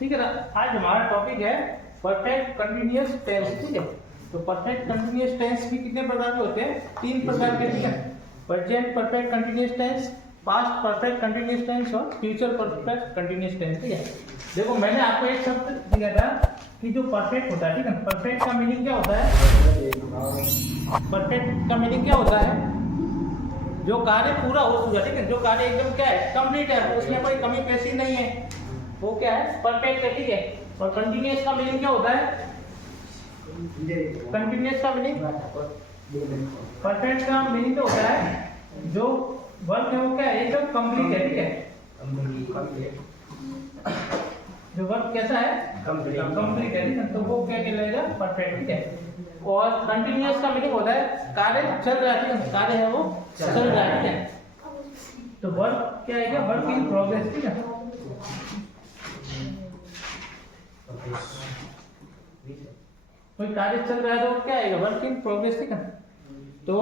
ठीक है ना। आज हमारा टॉपिक है परफेक्ट कंटिन्यूअस टेंस। ठीक है, तो परफेक्ट कंटिन्यूअस टेंस भी कितने प्रकार के होते हैं? 3 प्रकार के। ठीक है, present perfect continuous tense, past perfect continuous tense और फ्यूचर परफेक्ट कंटिन्यूअस टेंस। ठीक है, देखो मैंने आपको एक शब्द दिया था कि जो परफेक्ट होता है, ठीक है, परफेक्ट का मीनिंग क्या होता है? परफेक्ट का मीनिंग क्या होता है? जो कार्य पूरा हो चुका, ठीक है, जो कार्य एकदम क्या है, कंप्लीट है, उसमें कोई कमी पेशी नहीं है, वो क्या है? परफेक्ट है। ठीक है, और कंटिन्यूअस का मीनिंग क्या होता है? कंटिन्यूअस का मीनिंग, परफेक्ट का मीनिंग तो होता है जो वर्क है वो क्या है, एकदम कंप्लीट है। ठीक है, जो वर्क कैसा है? कंप्लीट है। ठीक है, तो वो क्या कहलाएगा? परफेक्ट। ठीक है, और कंटिन्यूअस का मीनिंग होता है कार्य चल रहा है। ठीक है, कार्य है वो चल रहा है। ठीक है, तो वर्क क्या है? Work in progress. ठीक है, कोई कार्य चल रहा है तो क्या आएगा? Work in progress. ठीक है, तो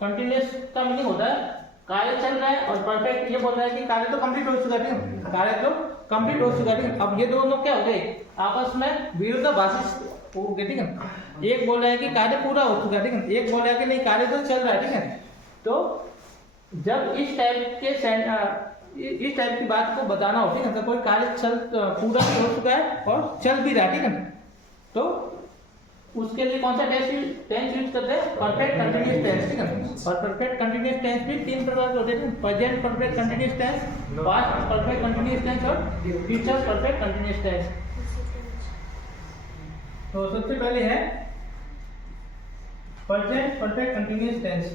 कंटिन्यूअस का मीनिंग होता है कार्य चल रहा है, और परफेक्ट ये बोल रहा है कि कार्य तो कंप्लीट हो चुका है। ठीक है, कार्य तो कंप्लीट हो चुका है। अब ये दोनों क्या हो गए? आपस में विरोधाभासी हो गए। ठीक है, एक बोल रहा है कि कार्य पूरा हो चुका है, ठीक है, एक बोल रहा है कि नहीं, कार्य तो चल रहा है। ठीक है, तो जब इस टाइप की बात को बताना हो, ठीक है, तो कोई कार्य पूरा भी हो चुका है और चल भी रहा है, ठीक है, तो उसके लिए कौन सा टेंस यूज करते हैं? Perfect continuous tense. ठीक है, और परफेक्ट कंटिन्यूअस टेंस भी 3 प्रकार के होते हैं: present perfect continuous tense, past perfect continuous tense और फ्यूचर परफेक्ट कंटिन्यूअस टेंस। तो सबसे पहले है प्रेजेंट परफेक्ट कंटिन्यूअस टेंस।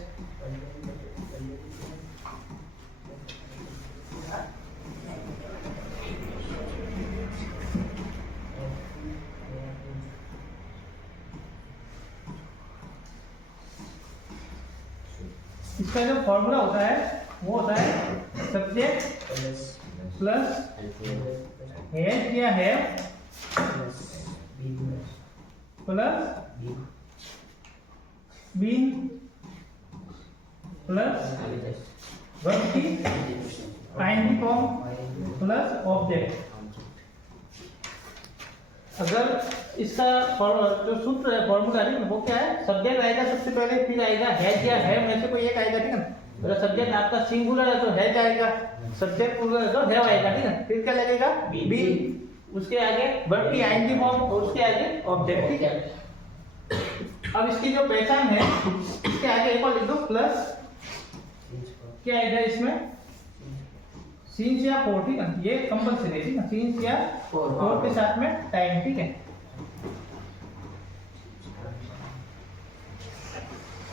इसका जो फॉर्मूला होता है वो होता है सब्जेक्ट प्लस हैज या have plus been plus verb की आईएनजी फॉर्म प्लस ऑब्जेक्ट। अगर इसका जो सूत्र है, फॉर्मूला है, वो क्या है? सब्जेक्ट आएगा सबसे पहले, फिर आएगा हैज या हैव में से कोई एक आएगा। ठीक है, अगर सब्जेक्ट आपका सिंगुलर है तो हैज आएगा, सब्जेक्ट प्लूरल है तो हैव आएगा। ठीक है, फिर क्या लगेगा? बी, उसके आगे वर्ब की आईएनजी फॉर्म और उसके आगे ऑब्जेक्ट। ठीक है, अब इसकी जो पहचान है, इसके आगे एक और लिख दो प्लस, क्या आएगा इसमें? सीन्स या फोर। ठीक है, ये कंपल्सरी है। ठीक है, सीन्स या फोर के साथ में टाइम। ठीक है,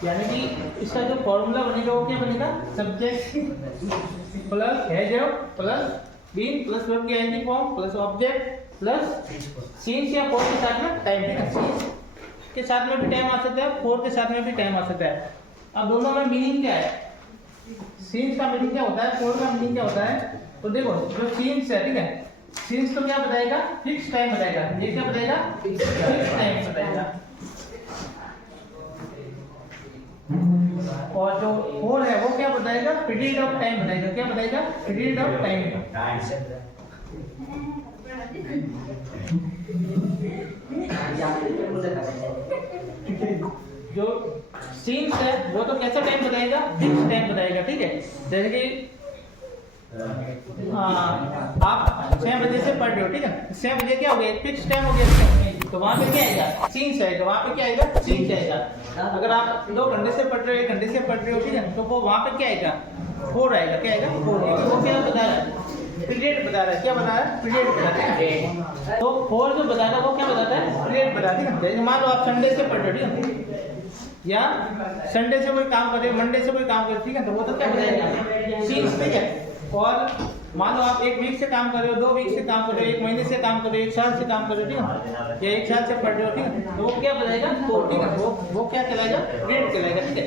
यानी कि इसका जो फॉर्मूला बनेगा वो क्या बनेगा? Subject plus has plus been plus verb की ING form plus object plus since या फोर के साथ में टाइम। ठीक है, सीन्स के साथ में भी टाइम आ सकता है, फोर के साथ में भी टाइम आ सकता है। अब दोनों में मीनिंग क्या है? सीन्स का मीनिंग क्या होता है, फोर का मीनिंग क्या होता है? तो देखो, जो सीन्स है, ठीक है, सीन्स तो क्या बताएगा? फिक्स टाइम बताएगा। ये क्या बताएगा? फिक्स टाइम बताएगा। और जो फोर है वो क्या बताएगा? पीरियड ऑफ टाइम बताएगा। क्या बताएगा? Period of time. जो सीन्स है वो तो कैसा टाइम बताएगा? फिक्स टाइम बताएगा। ठीक है, जैसे कि आप 6 बजे से पढ़ रहे हो, ठीक है, 6 बजे क्या हो गया? फिक्स टाइम हो गया, तो वहां पे क्या आएगा? सीन्स आएगा। वहां पे क्या आएगा? सीन्स आएगा। अगर आप 2 घंटे से पढ़ रहे हो, 1 घंटे से पढ़ रहे हो, ठीक है, तो वो वहां पे क्या आएगा? 4 आएगा। क्या आएगा? 4 आएगा। वो क्या बता रहा है? पीरियड बता रहा है। क्या बता रहा है? पीरियड बता रहा है। तो 4 जो बता रहा है वो क्या बताता है? पीरियड बताता है। जैसे मान लो आप संडे से पढ़ रहे हो, ठीक है, या संडे से कोई काम कर रहे हो, मंडे से कोई काम कर रहे हो, ठीक है, तो वो तो क्या बताएगा? सीन्स। ठीक है, और मान लो आप 1 वीक से काम कर रहे हो, 2 वीक से काम कर रहे हो, 1 महीने से काम कर रहे हो, 1 साल से काम कर रहे हो, ठीक है, या 1 साल से पढ़ रहे हो, ठीक है, तो वो क्या बताएगा? तो ठीक है, वो क्या कहलाएगा? पीरियड कहलाएगा। ठीक है।